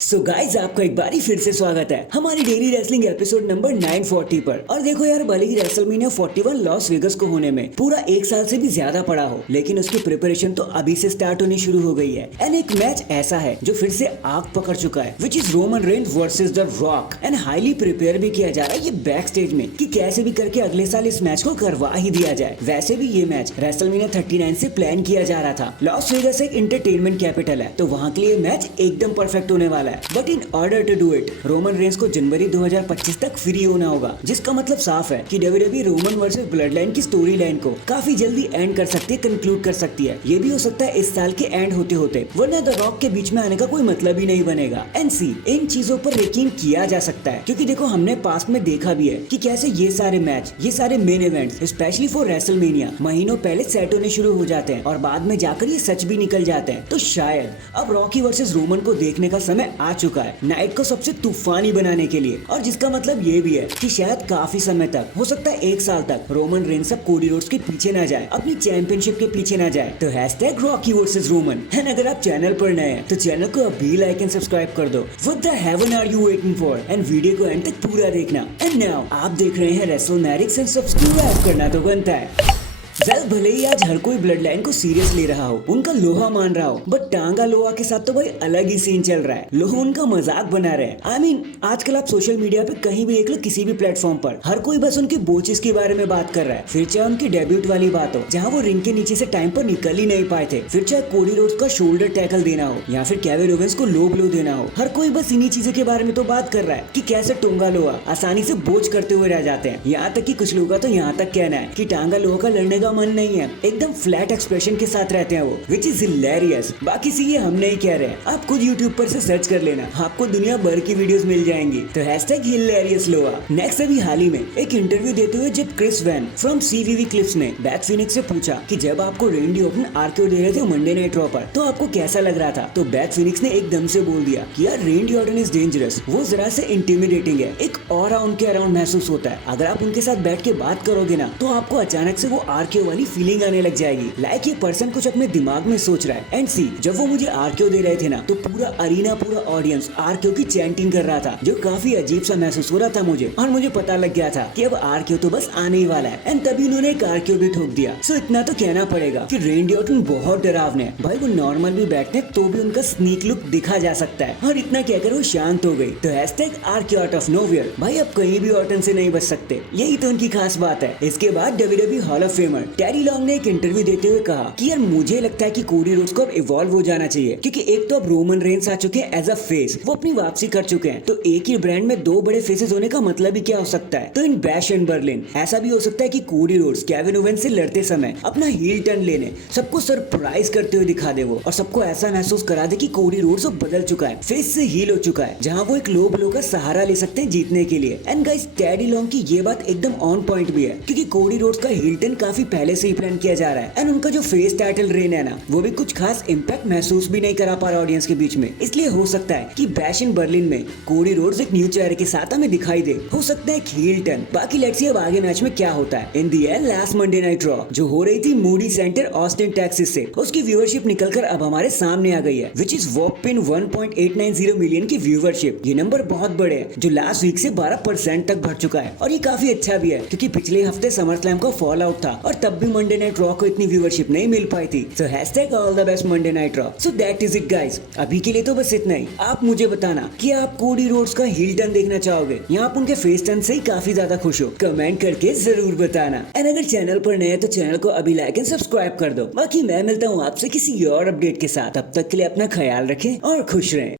So guys आपका एक बारी फिर से स्वागत है हमारी डेली रेसलिंग एपिसोड नंबर 940 पर। और देखो यार, भले ही रेसलमेनिया 41 लॉस वेगस को होने में पूरा एक साल से भी ज्यादा पड़ा हो, लेकिन उसकी प्रिपरेशन तो अभी से स्टार्ट होनी शुरू हो गई है। एंड एक मैच ऐसा है जो फिर से आग पकड़ चुका है, which is Roman Reigns versus the rock. And highly prepare भी किया जा रहा है ये बैक स्टेज में कि कैसे भी करके अगले साल इस मैच को करवा ही दिया जाए। वैसे भी ये मैच रेसलमेनिया 39 से प्लान किया जा रहा था। लॉस वेगस एक इंटरटेनमेंट कैपिटल है, तो वहाँ के लिए मैच एकदम परफेक्ट होने वाला है। But in order to do it, Roman range को जनवरी 2025 तक फ्री होना होगा, जिसका मतलब साफ है कि WWE Roman versus blood line की स्टोरी लाइन को काफी जल्दी एंड कर सकती है, कंक्लूड कर सकती है। ये भी हो सकता है इस साल के एंड होते होते, वरना द रॉक के बीच में आने का कोई मतलब ही नहीं बनेगा। एनसी इन चीजों पर यकीन किया जा सकता है, क्योंकि देखो हमने पास्ट में देखा भी है कि कैसे ये सारे मैच, ये सारे main events specially for WrestleMania महीनों पहले सेट होने शुरू हो जाते हैं और बाद में जाकर ये सच भी निकल जाते हैं। तो शायद अब रॉकी वर्सेस रोमन को देखने का समय आ चुका है नाइट को सबसे तूफानी बनाने के लिए। और जिसका मतलब ये भी है कि शायद काफी समय तक, हो सकता है एक साल तक, रोमन रेंज अब कोडी रोड्स के पीछे ना जाए, अपनी चैंपियनशिप के पीछे ना जाए। तो hashtag Rocky versus Roman. And अगर आप चैनल पर नए हैं तो चैनल को अभी लाइक एंड सब्सक्राइब कर दो। What the heaven are you waiting for? And video को एंड तक पूरा देखना। एंड नाउ आप देख रहे हैं रेसलमैनिक्स एंड सब्सक्राइब करना तो बनता है। भले ही आज हर कोई ब्लड लाइन को सीरियस ले रहा हो, उनका लोहा मान रहा हो, बट टांगा लोहा के साथ तो भाई अलग ही सीन चल रहा है। लोहा उनका मजाक बना रहे हैं। I mean, आजकल आप सोशल मीडिया पे कहीं भी देख लो, किसी भी प्लेटफॉर्म पर हर कोई बस उनकी बोचेस के बारे में बात कर रहा है। फिर चाहे उनकी डेब्यूट वाली बात हो जहाँ वो रिंग के नीचे से टाइम पर निकल ही नहीं पाए थे, फिर चाहे कोडी रोड्स का शोल्डर टैकल देना हो या फिर केविन ओवेंस को लो ब्लो देना हो, हर कोई बस इन्हीं चीजों के बारे में तो बात कर रहा है कि कैसे टांगा लोहा आसानी से बोझ करते हुए रह जाते हैं। यहाँ तक कि कुछ लोगों का तो यहाँ तक कहना है कि टांगा लोहा का लड़ने का मन नहीं है, एकदम फ्लैट एक्सप्रेशन के साथ रहते हैं वो, विच इज हिलेरियस। बाकी से ये हम नहीं कह रहे हैं, आप खुद यूट्यूब पर से सर्च कर लेना, आपको दुनिया भर की वीडियोस मिल जाएंगी। तो हैशटैग हिलेरियस लोहा। नेक्स्ट अभी हाल ही में एक इंटरव्यू देते हुए जब Chris Van from CVV clips ने बैथ फिनिक्स से पूछा कि जब आपको रेंडी ओपन आरकेओ दे रहे थे मंडे नाइट रॉ पर, तो आपको कैसा लग रहा था? तो बैथ फिनिक्स ने एकदम से बोल दिया कि यार रेंडी ऑर्टन इज डेंजरस, वो जरा से इंटिमिडेटिंग है, एक ऑरा उनके अराउंड महसूस होता है। अगर आप उनके साथ बैठ के बात करोगे ना, तो आपको अचानक से वो आरकेओ वाली फीलिंग आने लग जाएगी, लाइक ये पर्सन कुछ अपने दिमाग में सोच रहा है। एंड सी, जब वो मुझे आरकेओ दे रहे थे ना, तो पूरा अरीना, पूरा ऑडियंस आरकेओ की चैंटिंग कर रहा था, जो काफी अजीब सा महसूस हो रहा था मुझे। और मुझे पता लग गया था कि अब आरकेओ तो बस आने ही वाला है। एंड तभी उन्होंने एक आरकेओ भी ठोक दिया। सो इतना तो कहना पड़ेगा कि रेंडी ऑर्टन बहुत डरावने हैं भाई। वो नॉर्मल भी बैठते हैं तो भी उनका स्नीक लुक दिखा जा सकता है, और इतना कहकर वो शांत हो गई। तो hashtag RKO out of nowhere. भाई अब कहीं भी ऑर्टन से नहीं बच सकते, यही तो उनकी खास बात है। इसके बाद WWE hall of famer Terry Long ने एक इंटरव्यू देते हुए कहा कि यार मुझे लगता है कि कोडी रोड्स को अब इवॉल्व हो जाना चाहिए, क्योंकि एक तो अब रोमन रेंस आ चुके हैं एज अ फेस, वो अपनी वापसी कर चुके हैं। तो एक ही ब्रांड में दो बड़े फेसेस होने का मतलब ही क्या हो सकता है? तो इन बैश एंड बर्लिन ऐसा भी हो सकता है कि कोडी रोड्स केविन ओवेंस से लड़ते समय अपना हील टर्न लेने, सबको सरप्राइज करते हुए दिखा दे वो, और सबको ऐसा महसूस करा दे कि कोडी रोड्स अब बदल चुका है, फेस से हील हो चुका है, जहां वो एक लो ब्लो का सहारा ले सकते हैं जीतने के लिए। एंड गाइस, टेडी लॉन्ग की ये बात एकदम ऑन पॉइंट भी है, क्योंकि कोडी रोड्स का हील टर्न काफी पहले से ही प्लान किया जा रहा है। एंड उनका जो फेस टाइटल रेन है ना, वो भी कुछ खास इम्पैक्ट महसूस भी नहीं करा पा रहा ऑडियंस के बीच में। इसलिए हो सकता है कि बैश इन बर्लिन में कोडी रोड्स एक न्यू चेहरे के साथ हमें दिखाई दे, हो सकता है एक हील टर्न। बाकी लेट्स सी अब आगे मैच में क्या होता है। In the end last Monday night Raw जो हो रही थी मूडी सेंटर ऑस्टिन टेक्सास से, उसकी व्यूअरशिप निकलकर अब हमारे सामने आ गई है, विच इज वॉपिन 1.890 मिलियन की व्यूअरशिप। ये नंबर बहुत बड़े हैं, जो लास्ट वीक से 12% तक बढ़ चुका है, और ये काफी अच्छा भी है, क्योंकि पिछले हफ्ते समर स्लैम का फॉल आउट था और तब भी मंडे नाइट रॉ को इतनी व्यूअरशिप नहीं मिल पाई थी। So hashtag all the best Monday night Raw. So that is it guys, अभी के लिए तो बस इतना ही। आप मुझे बताना कि आप कोडी रोड्स का हील टर्न देखना चाहोगे या आप उनके फेस टर्न से ही काफी ज्यादा खुश हो? कमेंट करके जरूर बताना। एंड अगर चैनल पर नए हैं तो चैनल को अभी लाइक एंड सब्सक्राइब कर दो। बाकी मैं मिलता हूँ आपसे किसी और अपडेट के साथ, तब तक के लिए अपना ख्याल रखें और खुश रहें।